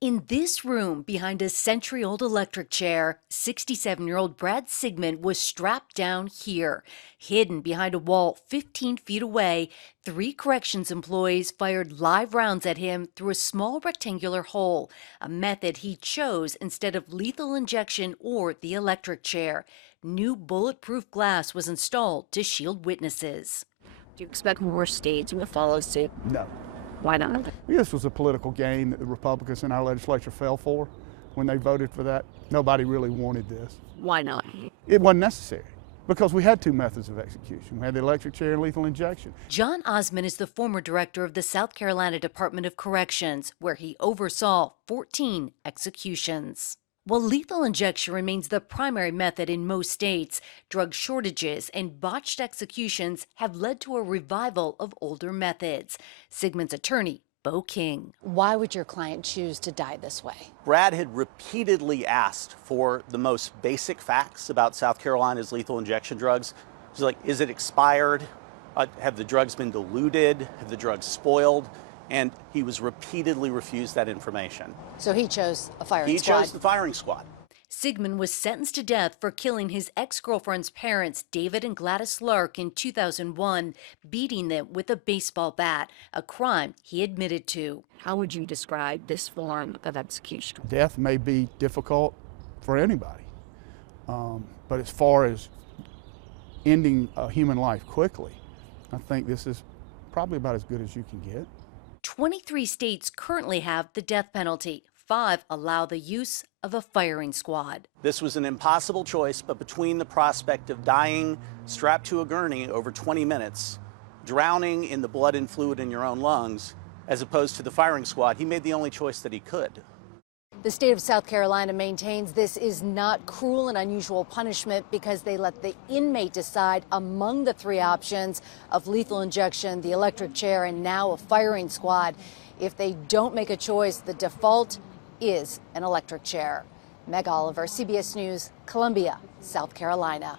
In this room, behind a century-old electric chair, 67-year-old Brad Sigmon was strapped down here. Hidden behind a wall 15 feet away, 3 corrections employees fired live rounds at him through a small rectangular hole, a method he chose instead of lethal injection or the electric chair. New bulletproof glass was installed to shield witnesses. Do you expect more states will follow suit? No. Why not? This was a political game that the Republicans in our legislature fell for when they voted for that. Nobody really wanted this. Why not? It wasn't necessary because we had 2 methods of execution. We had the electric chair and lethal injection. John Osmond is the former director of the South Carolina Department of Corrections, where he oversaw 14 executions. While lethal injection remains the primary method in most states, drug shortages and botched executions have led to a revival of older methods. Sigmon's attorney, Bo King. Why would your client choose to die this way? Brad had repeatedly asked for the most basic facts about South Carolina's lethal injection drugs. He's like, is it expired? Have the drugs been diluted? Have the drugs spoiled? And he was repeatedly refused that information. So he chose a firing squad. He chose the firing squad. Sigmon was sentenced to death for killing his ex-girlfriend's parents, David and Gladys Lark, in 2001, beating them with a baseball bat, a crime he admitted to. How would you describe this form of execution? Death may be difficult for anybody, but as far as ending a human life quickly, I think this is probably about as good as you can get. 23 states currently have the death penalty. 5 allow the use of a firing squad. This was an impossible choice, but between the prospect of dying strapped to a gurney over 20 minutes, drowning in the blood and fluid in your own lungs, as opposed to the firing squad, he made the only choice that he could. The state of South Carolina maintains this is not cruel and unusual punishment because they let the inmate decide among the 3 options of lethal injection, the electric chair, and now a firing squad. If they don't make a choice, the default is an electric chair. Meg Oliver, CBS News, Columbia, South Carolina.